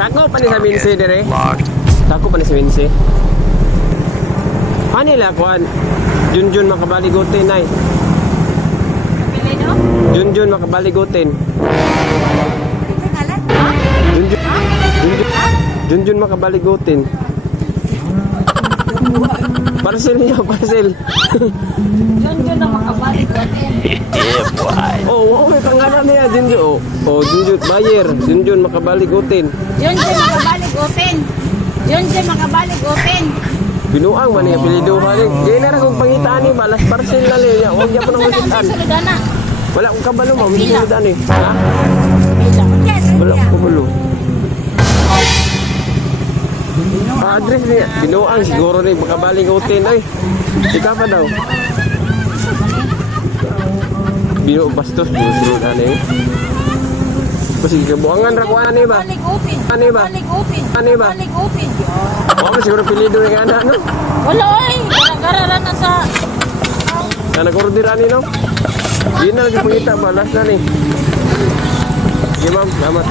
Sako pa ni sa Vinci dire. Sako pa ni sa Vinci. Ano nila kuan? Junjun makabaligutin ay. Pilino? Junjun makabaligutin. Ngalan? Ha? Junjun makabaligutin. Parcel niya, parcel. Yun na makabalik natin. Oh, may pangalan niya, Junjun. Oh, Junjun Bayer, Junjun makabaligutin. Yun makabalik open. Yun makabalik open. Binuang man niya apelyido ba ni. Di na ra kog pangitaan ni balas parcel na niya. Huwag niya pa nang makitaan. Saludana. Wala akong kabalo mo, hindi mo dani. Ha? Yes. Wala akong kabalo. Address niya, binuang siguro ni makabaligutin ay. Ika pa daw. Binu bastos sulod ani. Kasi kabuangan ra ko ani ba? Balik open. Ani ba? Balik open. Ani ba? Balik open. Wala siguro apelyido ni ana no. Wala oy. Gara-gara na sa Na nag-order ani no. Yun na lagi pangita balas na ni. Sige ma'am, salamat.